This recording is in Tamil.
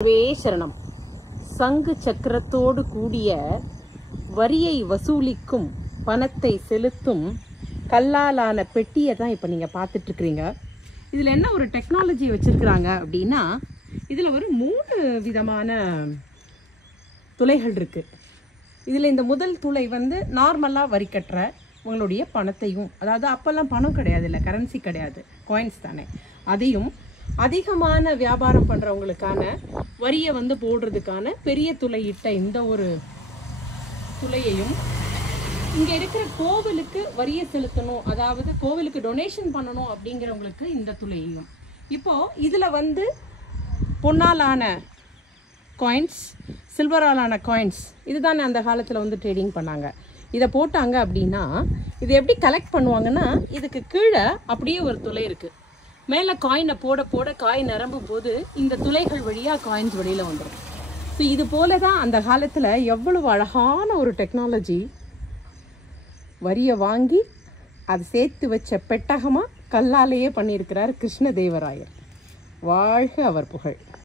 சரணம். சங்கு சக்கரத்தோடு கூடிய வரியை வசூலிக்கும் பணத்தை செலுத்தும் கல்லாலான பெட்டியை தான் இப்போ நீங்கள் பார்த்துட்டு இருக்கிறீங்க. இதில் என்ன ஒரு டெக்னாலஜி வச்சுருக்குறாங்க அப்படின்னா, இதில் ஒரு 3 விதமான துளைகள் இருக்குது. இதில் இந்த முதல் துளை வந்து நார்மலாக வரி கட்டுற உங்களுடைய பணத்தையும், அதாவது அப்போல்லாம் பணம் கிடையாது, இல்லை கரன்சி கிடையாது, காயின்ஸ் தானே, அதையும் அதிகமான வியாபாரம் பண்ணுறவங்களுக்கான வரியை வந்து போடுறதுக்கான பெரிய துளையிட்ட இந்த ஒரு துளையையும், இங்கே இருக்கிற கோவிலுக்கு வரியை செலுத்தணும், அதாவது கோவிலுக்கு டொனேஷன் பண்ணணும் அப்படிங்கிறவங்களுக்கு இந்த துளையையும். இப்போது இதில் வந்து பொன்னாலான காயின்ஸ், சில்வராலான காயின்ஸ், இதுதானே அந்த காலத்தில் வந்து ட்ரேடிங் பண்ணாங்க. இதை போட்டாங்க அப்படின்னா இது எப்படி கலெக்ட் பண்ணுவாங்கன்னா, இதுக்கு கீழே அப்படியே ஒரு துளை இருக்குது. மேலே காயினை போட போட காயின் நிரம்பும் போது இந்த துளைகள் வழியாக காயின்ஸ் வெளியில் வந்துடும். ஸோ இது போல தான் அந்த காலத்தில் எவ்வளவு அழகான ஒரு டெக்னாலஜி, வரியை வாங்கி அதை சேர்த்து வச்ச பெட்டகமாக கல்லாலேயே பண்ணியிருக்கிறார் கிருஷ்ணதேவராயர். வாழ்க அவர் புகழ்.